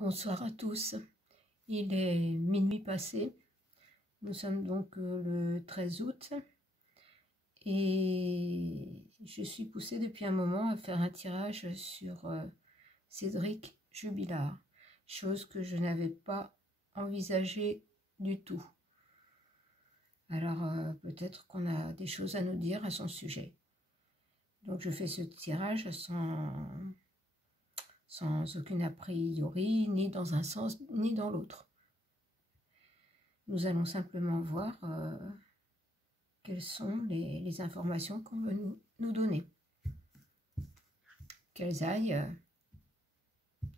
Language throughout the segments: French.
Bonsoir à tous, il est minuit passé, nous sommes donc le 13 août et je suis poussée depuis un moment à faire un tirage sur Cédric Jubilard, chose que je n'avais pas envisagée du tout. Alors peut-être qu'on a des choses à nous dire à son sujet. Donc je fais ce tirage sans aucune a priori, ni dans un sens, ni dans l'autre. Nous allons simplement voir quelles sont les informations qu'on veut nous donner. Qu'elles aillent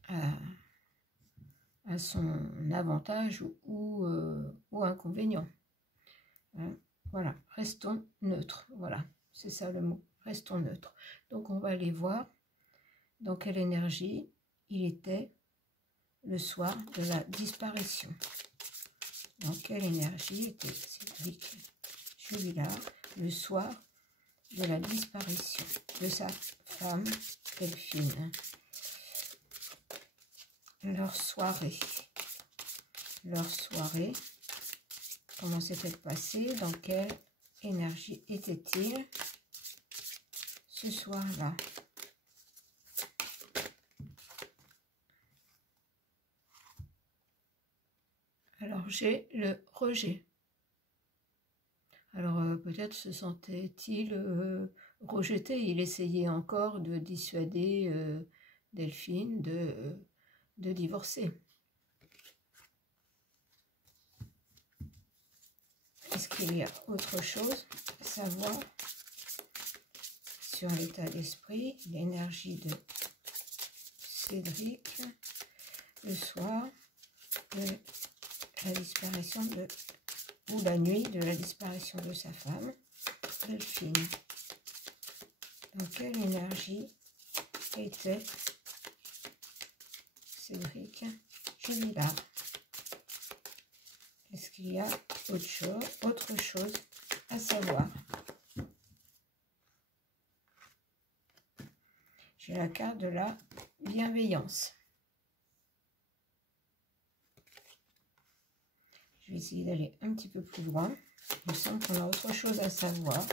à son avantage ou inconvénient. Voilà, restons neutres. Voilà, c'est ça le mot, restons neutres. Donc on va aller voir dans quelle énergie il était le soir de la disparition. Dans quelle énergie était Cédric Jubilard le soir de la disparition de sa femme Delphine. Leur soirée, comment s'était passé, dans quelle énergie était-il ce soir-là? Alors j'ai le rejet. Alors peut-être se sentait-il rejeté. Il essayait encore de dissuader Delphine de divorcer. Est-ce qu'il y a autre chose à savoir sur l'état d'esprit, l'énergie de Cédric le soir de la disparition ou la nuit de la disparition de sa femme, Delphine? Dans quelle énergie était Cédric Jubilard? Est-ce qu'il y a autre chose à savoir? J'ai la carte de la bienveillance. Je vais essayer d'aller un petit peu plus loin. Il me semble qu'on a autre chose à savoir.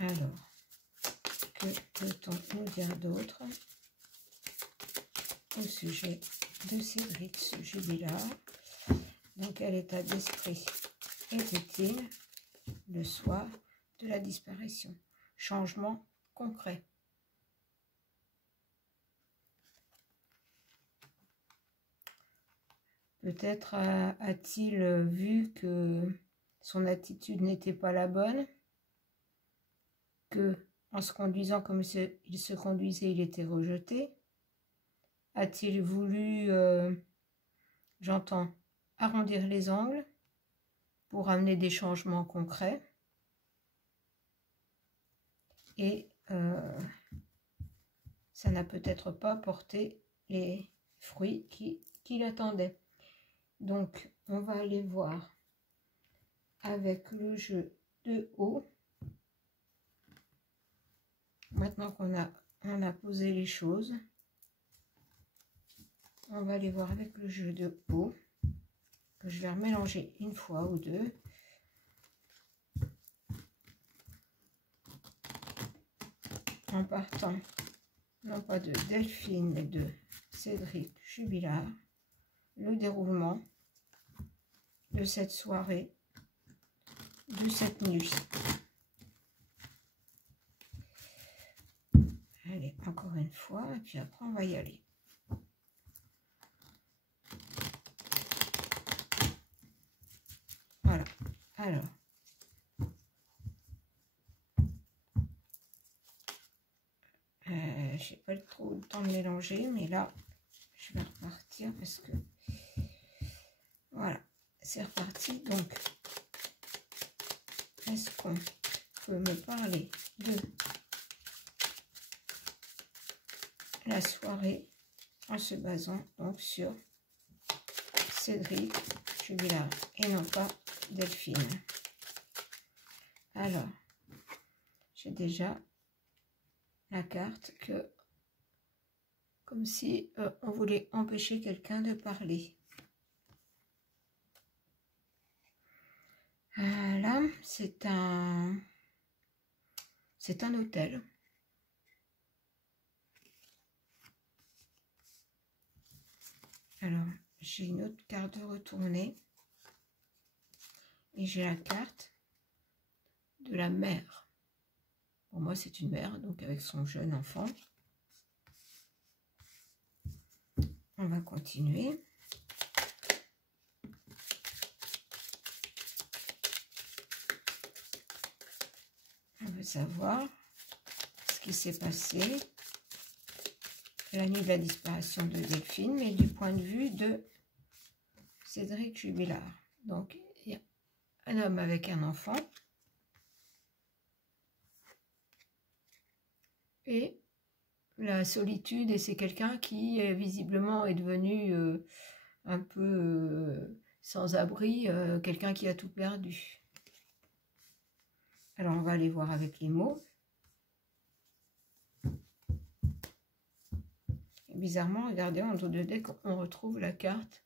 Alors, que peut-on nous dire d'autre au sujet de Cédric Jubilard? Dans quel état d'esprit était-il le soir de la disparition? Changement concret. Peut-être a-t-il vu que son attitude n'était pas la bonne, que en se conduisant comme il se conduisait, il était rejeté. A-t-il voulu, j'entends, arrondir les angles pour amener des changements concrets? Et ça n'a peut-être pas porté les fruits qu'il attendait. Donc, on va aller voir avec le jeu de haut. Maintenant qu'on a posé les choses, on va aller voir avec le jeu de haut, que je vais remélanger une fois ou deux. En partant, non pas de Delphine, mais de Cédric Jubilard, le déroulement de cette soirée, de cette nuit. Allez, encore une fois, et puis après on va y aller. Voilà, alors. J'ai pas trop le temps de mélanger, mais là, je vais repartir parce que... Voilà, c'est reparti. Donc, est-ce qu'on peut me parler de la soirée en se basant donc sur Cédric Jubilard et non pas Delphine? Alors, j'ai déjà la carte que, comme si on voulait empêcher quelqu'un de parler. Là, c'est un hôtel. Alors, j'ai une autre carte de retourner. Et j'ai la carte de la mère. Pour moi, c'est une mère, donc avec son jeune enfant. On va continuer. On veut savoir ce qui s'est passé la nuit de la disparition de Delphine, mais du point de vue de Cédric Jubilard. Donc, il y a un homme avec un enfant et la solitude, et c'est quelqu'un qui visiblement est devenu un peu sans abri, quelqu'un qui a tout perdu. Alors on va aller voir avec les mots. Et bizarrement, regardez, en dos de deck, on retrouve la carte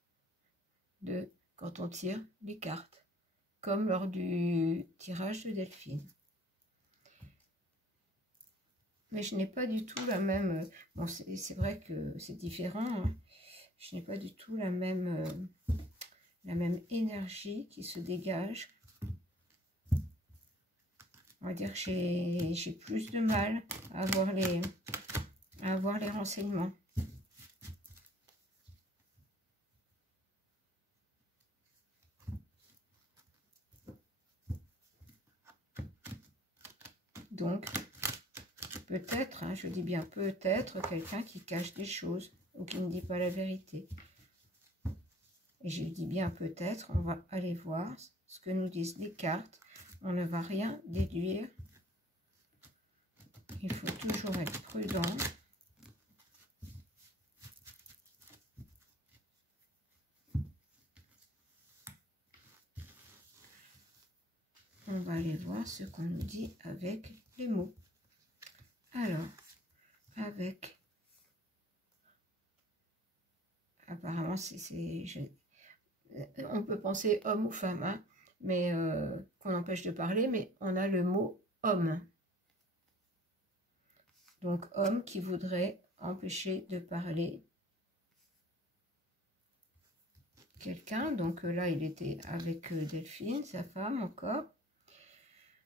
de quand on tire les cartes, comme lors du tirage de Delphine. Mais je n'ai pas du tout la même... Bon, c'est vrai que c'est différent. Hein. Je n'ai pas du tout la même énergie qui se dégage. On va dire que j'ai plus de mal à avoir les renseignements. Donc, peut-être, hein, je dis bien peut-être, quelqu'un qui cache des choses ou qui ne dit pas la vérité. Et je dis bien peut-être, on va aller voir ce que nous disent les cartes. On ne va rien déduire. Il faut toujours être prudent. On va aller voir ce qu'on nous dit avec les mots. Alors, avec... Apparemment, on peut penser homme ou femme, hein, mais qu'on empêche de parler, mais on a le mot homme. Donc, homme qui voudrait empêcher de parler quelqu'un. Donc là, il était avec Delphine, sa femme encore,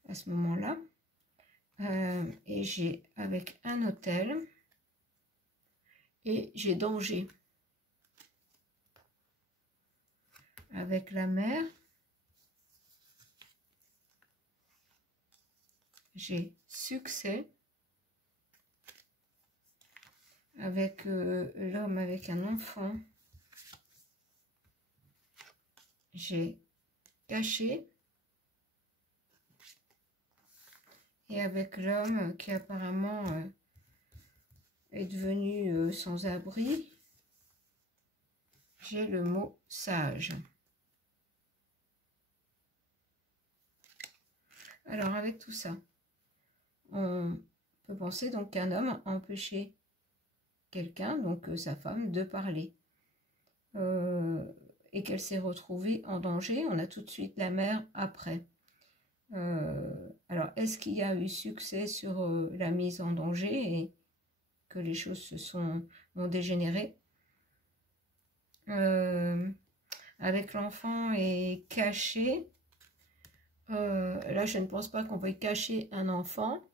à ce moment-là. Et j'ai avec un hôtel et j'ai danger. Avec la mer, j'ai succès. Avec l'homme avec un enfant, j'ai caché. Et avec l'homme qui apparemment est devenu sans abri, j'ai le mot sage. Alors avec tout ça, on peut penser donc qu'un homme a empêché quelqu'un, donc sa femme, de parler. Et qu'elle s'est retrouvée en danger. On a tout de suite la mère après. Alors, est-ce qu'il y a eu succès sur la mise en danger et que les choses ont dégénéré? Avec l'enfant et caché, là je ne pense pas qu'on veuille cacher un enfant,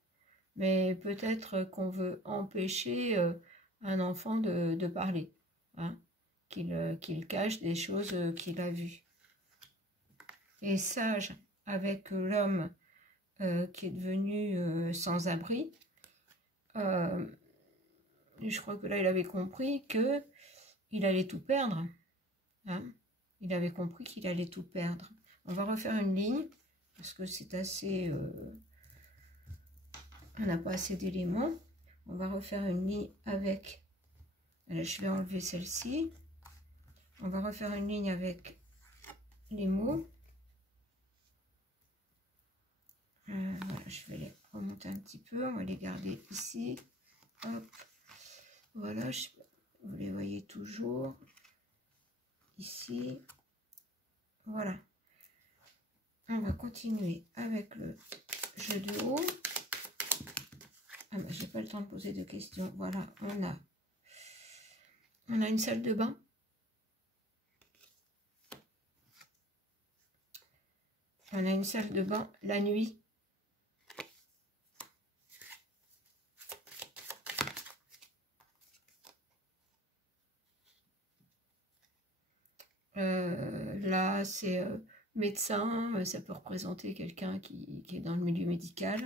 mais peut-être qu'on veut empêcher un enfant de parler, hein, qu'il cache des choses qu'il a vues. Et sage, avec l'homme qui est devenu sans abri, je crois que là il avait compris que il allait tout perdre, hein. Il avait compris qu'il allait tout perdre. On va refaire une ligne parce que c'est assez on n'a pas assez d'éléments. On va refaire une ligne avec, là, je vais enlever celle-ci. On va refaire une ligne avec les mots. Voilà, je vais les remonter un petit peu, on va les garder ici. Hop, voilà, vous les voyez toujours. Ici, voilà. On va continuer avec le jeu de haut. Ah ben, j'ai pas le temps de poser de questions. Voilà, on a une salle de bain. On a une salle de bain la nuit. Là, c'est médecin, ça peut représenter quelqu'un qui est dans le milieu médical.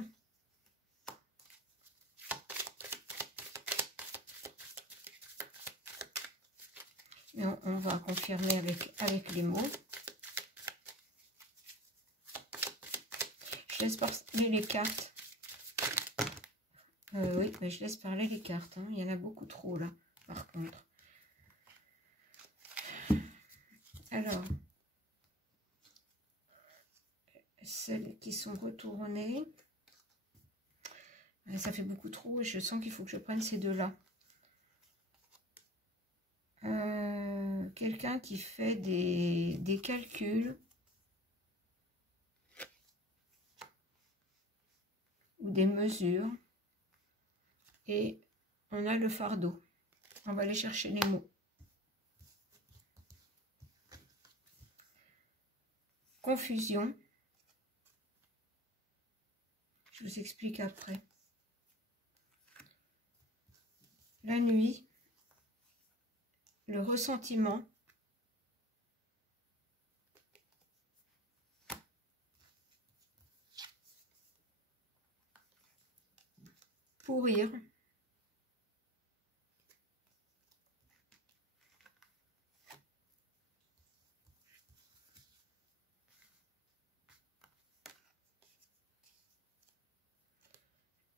Et on va confirmer avec les mots. Je laisse parler les cartes. Oui, mais je laisse parler les cartes. Hein. Il y en a beaucoup trop là, par contre. Alors, celles qui sont retournées, ça fait beaucoup trop et je sens qu'il faut que je prenne ces deux-là. Quelqu'un qui fait des calculs ou des mesures et on a le fardeau. On va aller chercher les mots. Confusion. Je vous explique après. La nuit. Le ressentiment. Pourrir.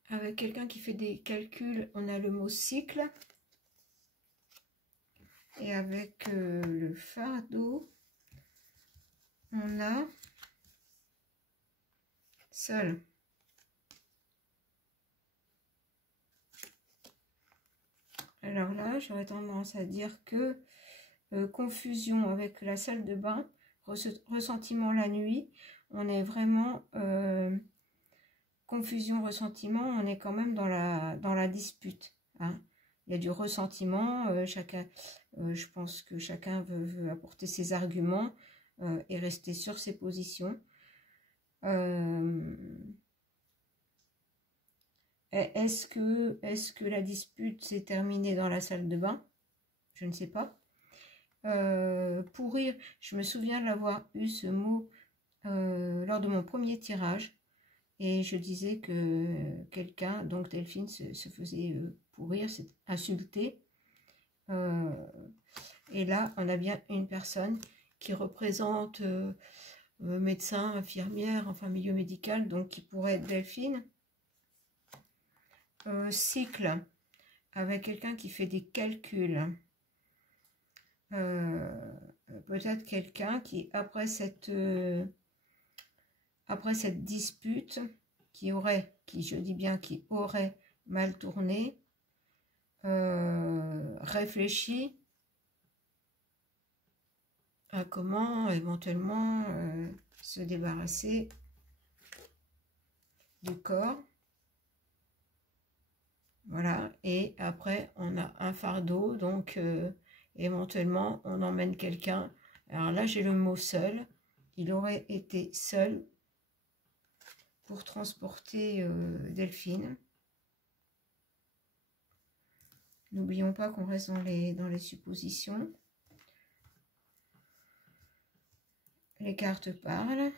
Avec quelqu'un qui fait des calculs, on a le mot cycle. Et avec le fardeau, on a seul. Alors là, j'aurais tendance à dire que confusion avec la salle de bain, ressentiment la nuit, on est vraiment confusion, ressentiment, on est quand même dans la dispute. Hein. Il y a du ressentiment, je pense que chacun veut apporter ses arguments et rester sur ses positions. Est-ce que la dispute s'est terminée dans la salle de bain? Je ne sais pas. Pourrir, je me souviens de l'avoir eu ce mot lors de mon premier tirage. Et je disais que quelqu'un, donc Delphine, se faisait pourrir, insulter. Et là, on a bien une personne qui représente médecin, infirmière, enfin milieu médical, donc qui pourrait être Delphine. Cycle, avec quelqu'un qui fait des calculs. Peut-être quelqu'un qui, après cette dispute, je dis bien qui aurait mal tourné, réfléchit à comment éventuellement se débarrasser du corps. Voilà, et après on a un fardeau, donc éventuellement on emmène quelqu'un. Alors là j'ai le mot seul, il aurait été seul pour transporter Delphine. N'oublions pas qu'on reste dans les suppositions. Les cartes parlent.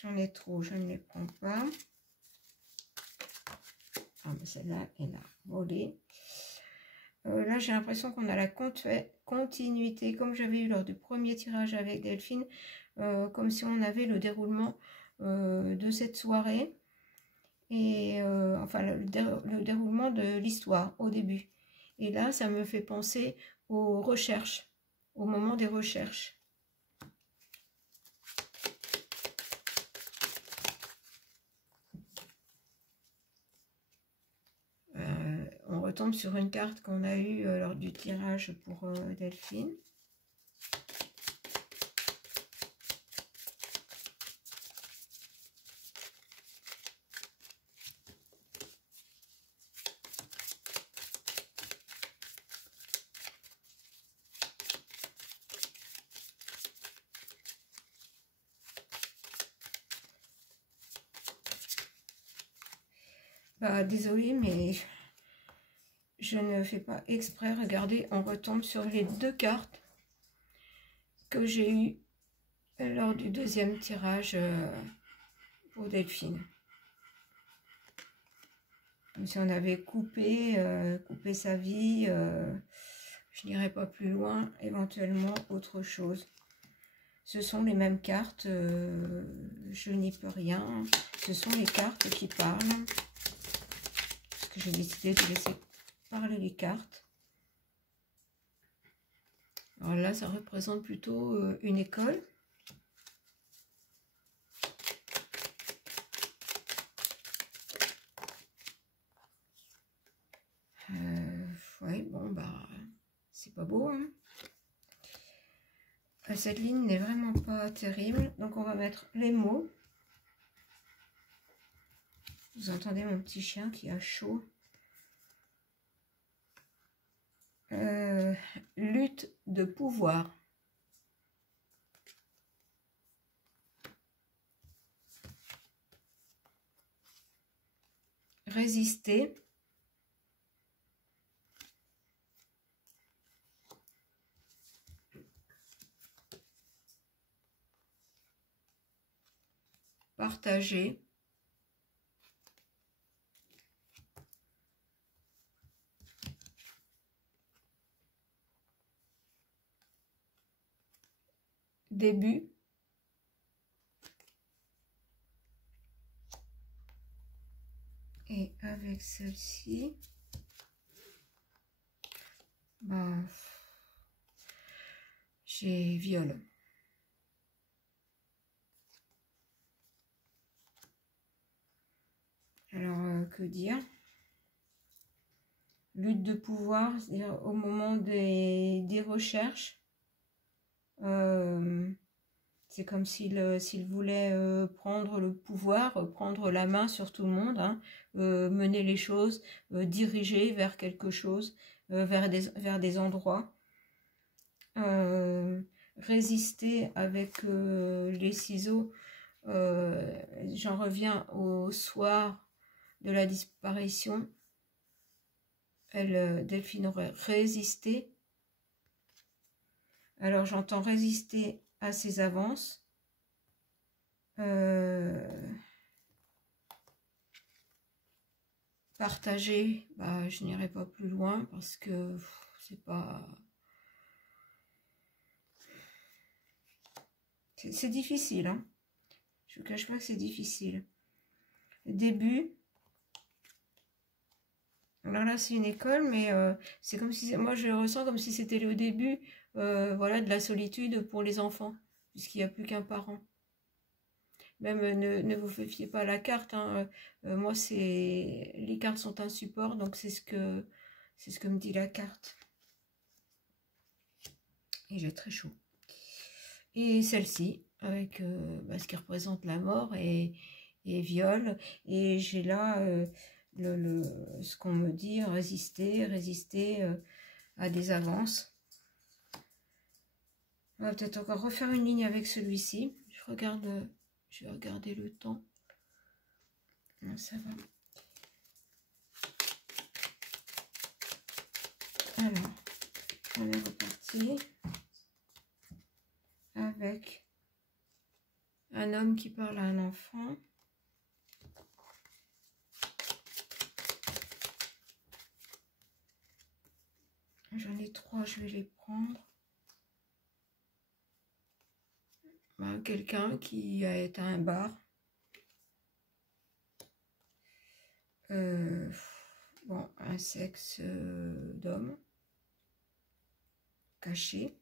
J'en ai trop, je ne les prends pas. Ah, mais celle-là, elle a volé. Là, j'ai l'impression qu'on a la continuité, comme j'avais eu lors du premier tirage avec Delphine, comme si on avait le déroulement de cette soirée, et enfin le déroulement de l'histoire au début. Et là, ça me fait penser aux recherches, au moment des recherches. On retombe sur une carte qu'on a eue lors du tirage pour Delphine. Bah, désolée, mais je ne fais pas exprès. Regardez, on retombe sur les deux cartes que j'ai eues lors du deuxième tirage pour Delphine. Comme si on avait coupé sa vie. Je n'irai pas plus loin, éventuellement autre chose. Ce sont les mêmes cartes, je n'y peux rien. Ce sont les cartes qui parlent. Parce que j'ai décidé de laisser parler les cartes. Alors là, ça représente plutôt une école. Ouais, bon, bah, c'est pas beau, hein. Cette ligne n'est vraiment pas terrible. Donc, on va mettre les mots. Vous entendez mon petit chien qui a chaud. Lutte de pouvoir. Résister. Partager. Début. Et avec celle-ci, ben, j'ai viol. Alors, que dire? Lutte de pouvoir, c'est-à-dire au moment des recherches, c'est comme s'il voulait prendre le pouvoir, prendre la main sur tout le monde, hein, mener les choses, diriger vers quelque chose, vers des endroits. Résister avec les ciseaux, j'en reviens au soir de la disparition. Delphine aurait résisté. Alors j'entends résister à ses avances. Partager, bah, je n'irai pas plus loin parce que c'est pas... C'est difficile, hein. Je ne vous cache pas que c'est difficile. Début. Alors là, c'est une école, mais c'est comme si... Moi, je le ressens comme si c'était le début voilà, de la solitude pour les enfants, puisqu'il n'y a plus qu'un parent. Même, ne vous fiez pas à la carte, hein. Moi, les cartes sont un support, donc c'est ce que me dit la carte. Et j'ai très chaud. Et celle-ci, avec ce qui représente la mort et viol. Et j'ai là ce qu'on me dit, résister à des avances. On va peut-être encore refaire une ligne avec celui-ci. Je vais regarder le temps. Non, ça va. Alors, on est reparti avec un homme qui parle à un enfant. J'en ai 3, je vais les prendre. Quelqu'un qui est à un bar. Bon, un sexe d'homme caché.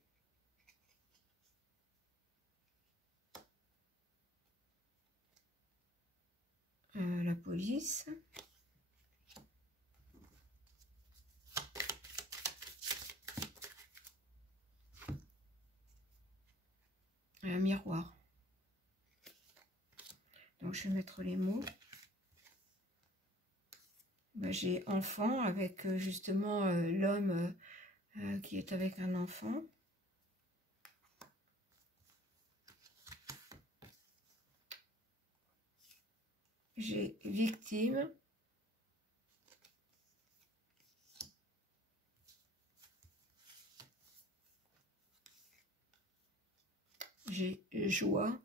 La police. Un miroir. Donc je vais mettre les mots. Ben, j'ai enfant avec justement l'homme qui est avec un enfant. J'ai victime. J'ai joie.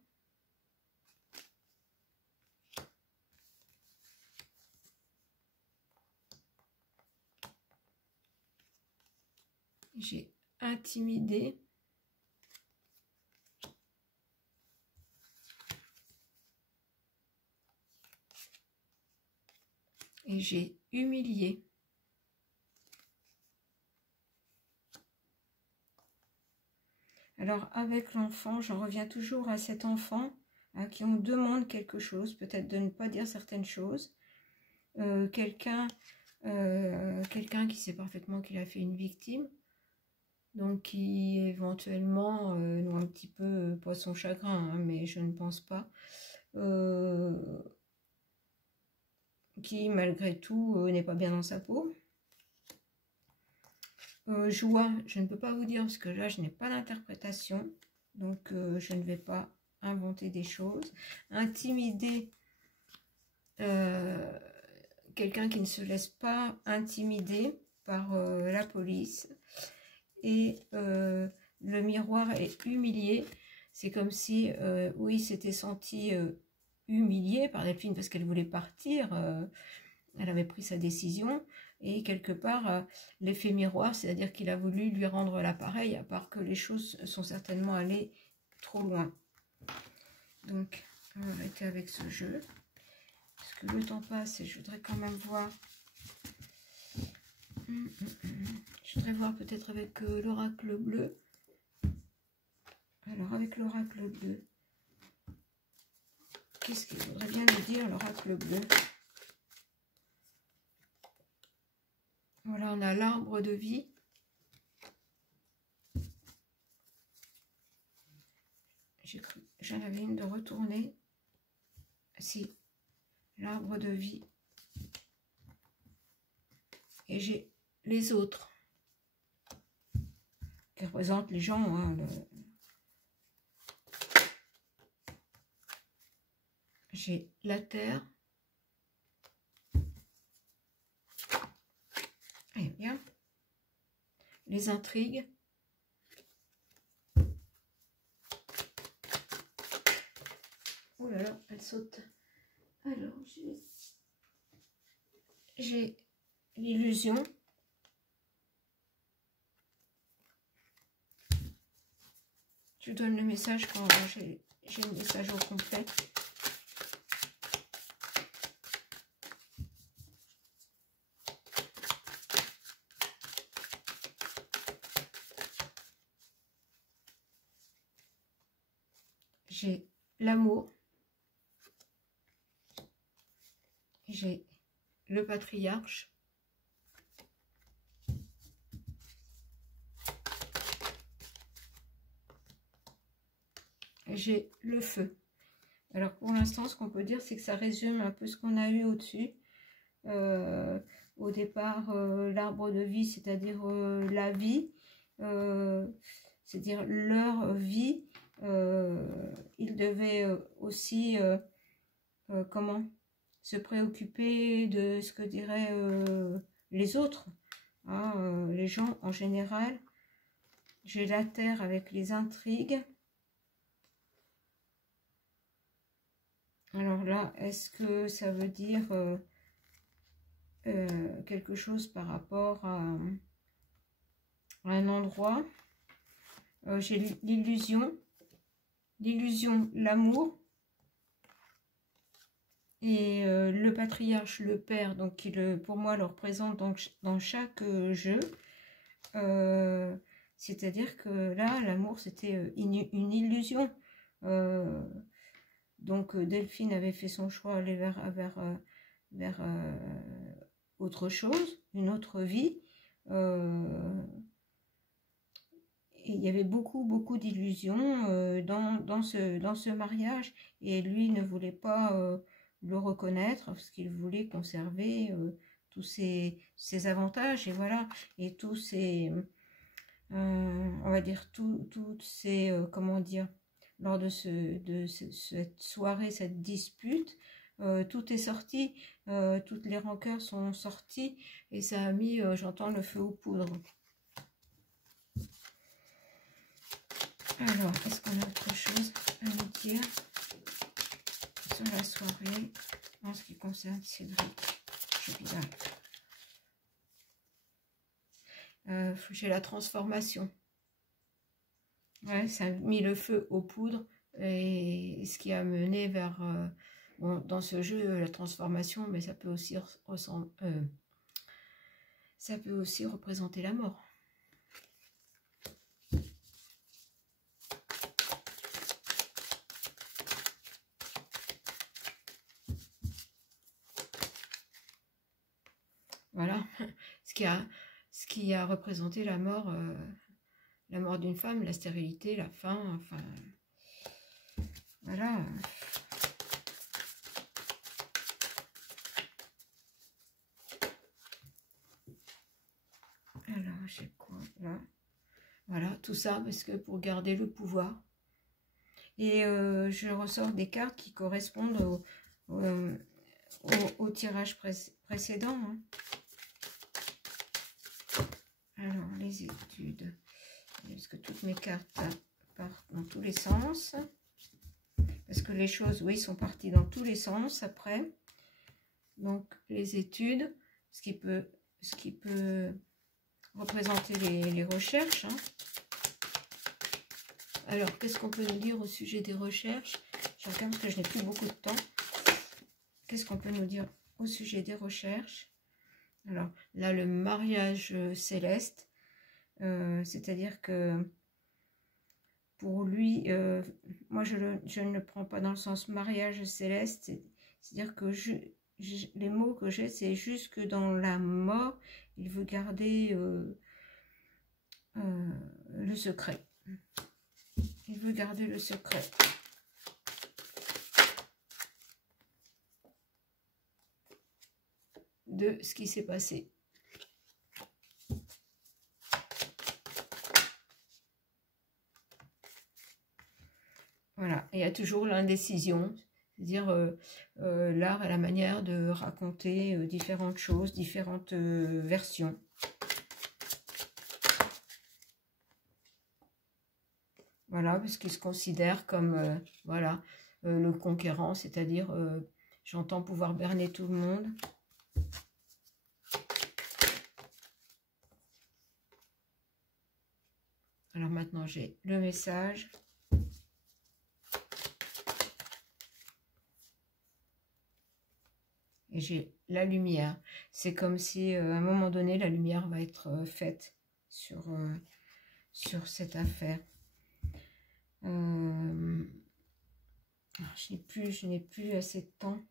J'ai intimidé. Et j'ai humilié. Alors, avec l'enfant, j'en reviens toujours à cet enfant à qui on demande quelque chose, peut-être de ne pas dire certaines choses. Quelqu'un qui sait parfaitement qu'il a fait une victime, donc qui éventuellement noie un petit peu, pas son chagrin, hein, mais je ne pense pas, qui malgré tout n'est pas bien dans sa peau. Joie, je ne peux pas vous dire parce que là je n'ai pas d'interprétation, donc je ne vais pas inventer des choses. Intimider, quelqu'un qui ne se laisse pas intimider par la police. Et le miroir est humilié, c'est comme si oui, s'était senti humiliée par Delphine parce qu'elle voulait partir, elle avait pris sa décision. Et quelque part, l'effet miroir, c'est-à-dire qu'il a voulu lui rendre l'appareil, à part que les choses sont certainement allées trop loin. Donc, on va arrêter avec ce jeu. Parce que le temps passe et je voudrais quand même voir. Je voudrais voir peut-être avec l'oracle bleu. Alors, avec l'oracle bleu, qu'est-ce qu'il voudrait bien nous dire, l'oracle bleu? Voilà, on a l'arbre de vie. J'en avais une de retourner. Si, l'arbre de vie. Et j'ai les autres, qui représentent les gens. Hein, j'ai la terre. Eh bien, les intrigues. Oh là là, elle saute. Alors, j'ai l'illusion. Je donne le message quand j'ai le message au complet. J'ai l'amour. J'ai le patriarche. J'ai le feu. Alors pour l'instant, ce qu'on peut dire, c'est que ça résume un peu ce qu'on a eu au-dessus. Au départ, l'arbre de vie, c'est-à-dire la vie, c'est-à-dire leur vie. Ils devaient aussi, comment, se préoccuper de ce que diraient les autres, hein, les gens en général. J'ai la terre avec les intrigues. Alors là, est-ce que ça veut dire quelque chose par rapport à un endroit? J'ai l'illusion, l'amour. Et le patriarche, le père, donc qui pour moi le représente donc, dans chaque jeu. C'est-à-dire que là, l'amour, c'était une illusion. Donc Delphine avait fait son choix, aller vers autre chose, une autre vie. Et il y avait beaucoup d'illusions dans ce mariage. Et lui ne voulait pas le reconnaître parce qu'il voulait conserver tous ses avantages. Et voilà, et tous ces, on va dire, toutes ces, comment dire, lors de cette soirée, cette dispute, tout est sorti, toutes les rancœurs sont sorties et ça a mis, j'entends, le feu aux poudres. Alors, est-ce qu'on a autre chose à nous dire sur la soirée en ce qui concerne Cédric Jubilard? J'ai la transformation. Ouais, ça a mis le feu aux poudres et ce qui a mené vers... bon, dans ce jeu, la transformation, mais ça peut aussi représenter la mort. Voilà, ce qui a représenté la mort d'une femme, la stérilité, la faim, enfin, voilà. Alors, j'ai quoi là? Voilà, tout ça parce que pour garder le pouvoir. Et je ressors des cartes qui correspondent au tirage précédent. Hein. Alors, les études. Parce que toutes mes cartes partent dans tous les sens. Parce que les choses, oui, sont parties dans tous les sens après. Donc, les études, ce qui peut représenter les recherches. Hein. Alors, qu'est-ce qu'on peut nous dire au sujet des recherches? Je regarde parce que je n'ai plus beaucoup de temps. Qu'est-ce qu'on peut nous dire au sujet des recherches? Alors, là, le mariage céleste, c'est-à-dire que pour lui, moi, je ne le prends pas dans le sens mariage céleste, c'est-à-dire que les mots que j'ai, c'est juste que dans la mort, il veut garder le secret. Il veut garder le secret. De ce qui s'est passé. Voilà, et il y a toujours l'indécision, c'est-à-dire l'art et la manière de raconter différentes choses, différentes versions. Voilà, parce qu'il se considère comme voilà, le conquérant, c'est-à-dire j'entends pouvoir berner tout le monde. Alors maintenant, j'ai le message. Et j'ai la lumière. C'est comme si, à un moment donné, la lumière va être faite sur cette affaire. Je n'ai plus assez de temps.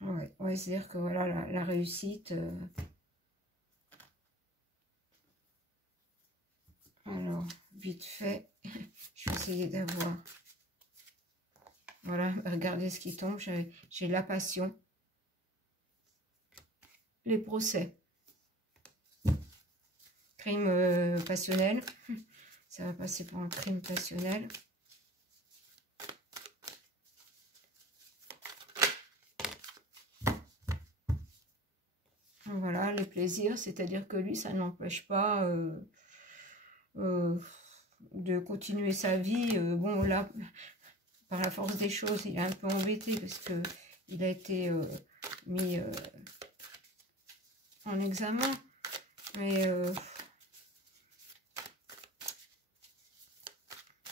Ouais, c'est-à-dire que voilà, la réussite... Alors, vite fait, je vais essayer d'avoir... Voilà, regardez ce qui tombe. J'ai la passion. Les procès. Crime passionnel. Ça va passer pour un crime passionnel. Voilà, les plaisirs. C'est-à-dire que lui, ça ne l'empêche pas de continuer sa vie. Bon, là... Par la force des choses, il est un peu embêté parce que il a été mis en examen. Mais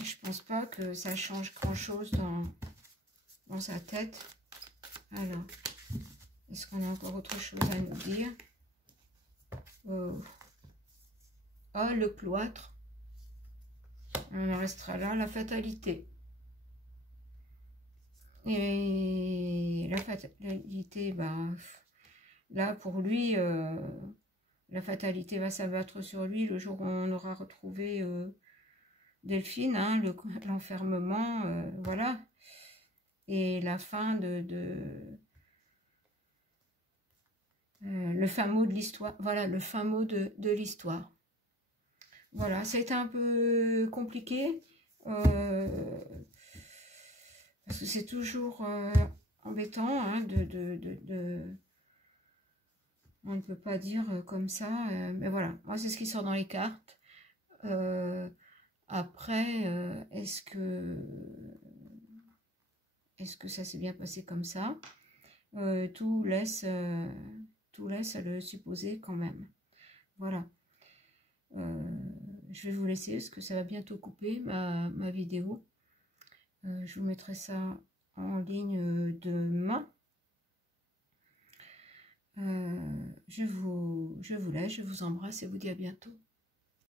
je pense pas que ça change grand-chose dans sa tête. Alors, est-ce qu'on a encore autre chose à nous dire? Ah, le cloître. On en restera là, la fatalité. Et la fatalité, ben, là, pour lui, la fatalité va s'abattre sur lui le jour où on aura retrouvé Delphine, hein, l'enfermement, voilà. Et la fin le fin mot de l'histoire, voilà, le fin mot de l'histoire. Voilà, ça a été un peu compliqué, parce que c'est toujours embêtant, hein, on ne peut pas dire comme ça, mais voilà, moi c'est ce qui sort dans les cartes. Après, est-ce que ça s'est bien passé comme ça? Tout laisse à le supposer quand même. Voilà. Je vais vous laisser parce que ça va bientôt couper ma vidéo. Je vous mettrai ça en ligne demain. Je vous laisse, je vous embrasse et vous dis à bientôt.